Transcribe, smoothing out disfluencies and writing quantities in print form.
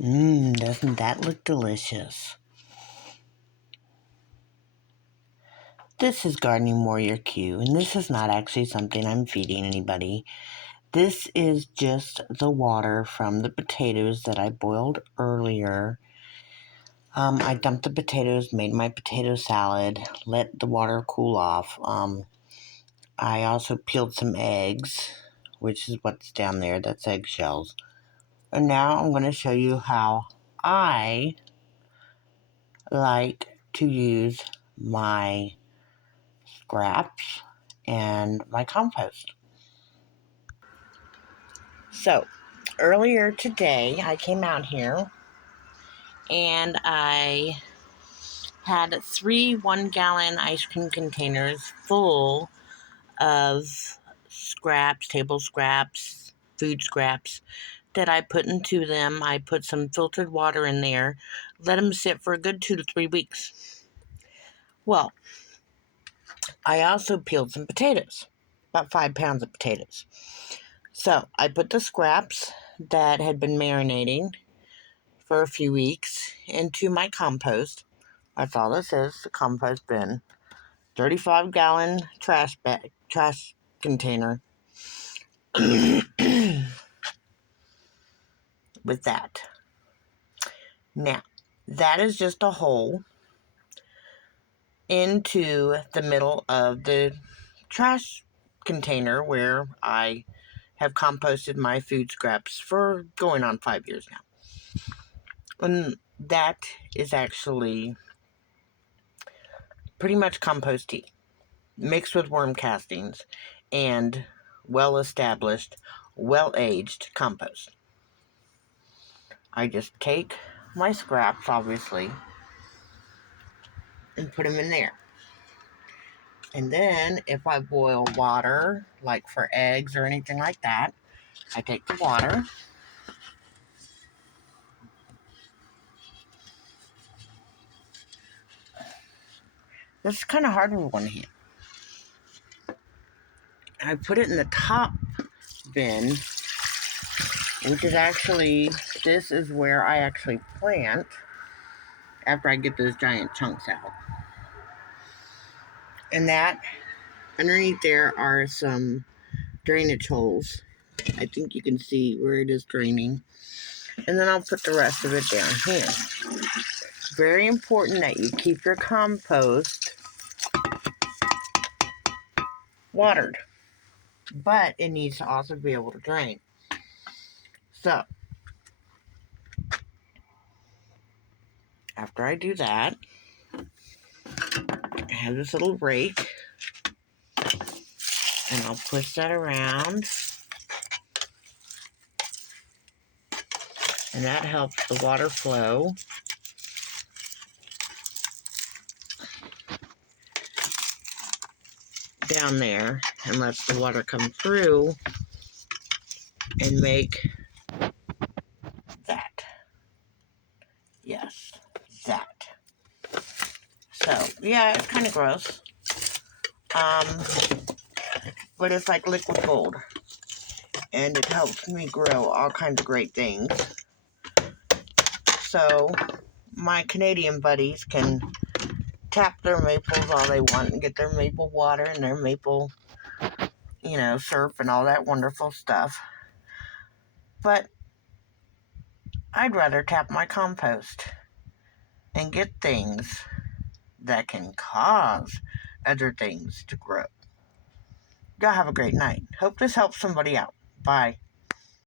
Doesn't that look delicious? This is Gardening Warrior Q, and this is not actually something I'm feeding anybody. This is just the water from the potatoes that I boiled earlier. I dumped the potatoes, made my potato salad, let the water cool off. I also peeled some eggs, which is what's down there, that's eggshells. And now I'm going to show you how I like to use my scraps and my compost. So, earlier today, I came out here and I had 3 1-gallon ice cream containers full of scraps, table scraps, food scraps that I put into them. I put some filtered water in there, let them sit for a good 2 to 3 weeks. Well, I also peeled some potatoes, about 5 pounds of potatoes. So I put the scraps that had been marinating for a few weeks into my compost. That's all this is, the compost bin. 35-gallon trash container with that. Now, that is just a hole into the middle of the trash container where I have composted my food scraps for going on 5 years now. And that is actually pretty much compost tea, mixed with worm castings and well-established, well-aged compost. I just take my scraps, obviously, and put them in there. And then, if I boil water, like for eggs or anything like that, I take the water, this is kind of hard with one hand. I put it in the top bin, which is actually, this is where I actually plant after I get those giant chunks out. And that, underneath there are some drainage holes. I think you can see where it is draining. And then I'll put the rest of it down here. Very important that you keep your compost watered, but it needs to also be able to drain. So, after I do that, I have this little rake, and I'll push that around, and that helps the water flow. Down there and lets the water come through and make that. Yes, that. So, yeah, it's kind of gross. But it's like liquid gold. And it helps me grow all kinds of great things. So, my Canadian buddies can tap their maples all they want and get their maple water and their maple, syrup and all that wonderful stuff. But I'd rather tap my compost and get things that can cause other things to grow. Y'all have a great night. Hope this helps somebody out. Bye.